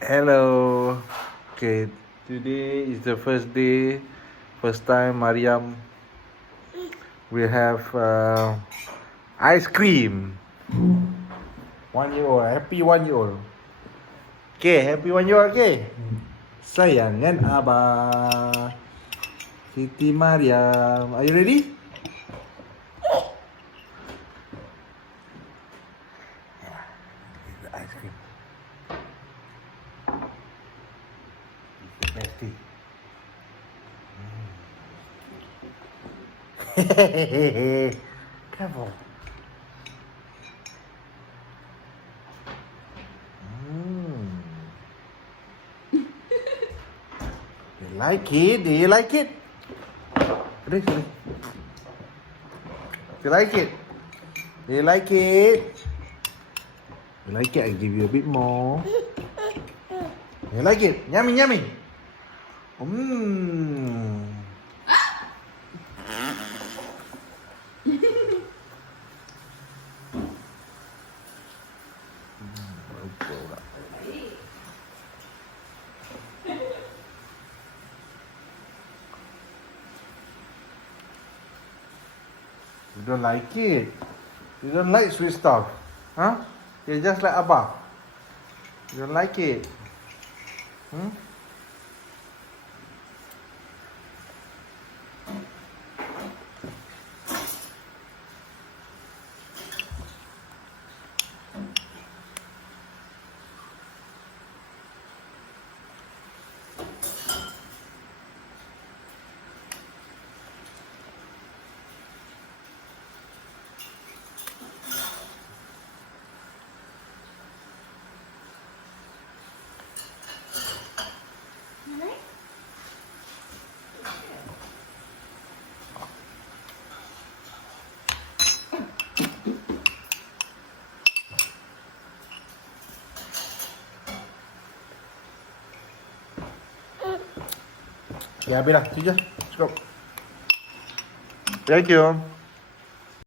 Hello. Okay, today is the first day. First time Maryam will have ice cream. 1 year old. Happy 1 year old. Okay, happy 1 year old. Okay. Sayangan Abah. Siti Maryam. Are you ready? The ice cream. It's the best thing. Come on. You like it? Do you like it? Ready? You like it? Do you like it? You like it? I give you a bit more. You like it? Yummy, yummy. Mmm. You don't like it? You don't like sweet stuff? Huh? You're just like Abba. You don't like it? Hmm? Ya, habis dah. Cukup. Thank you.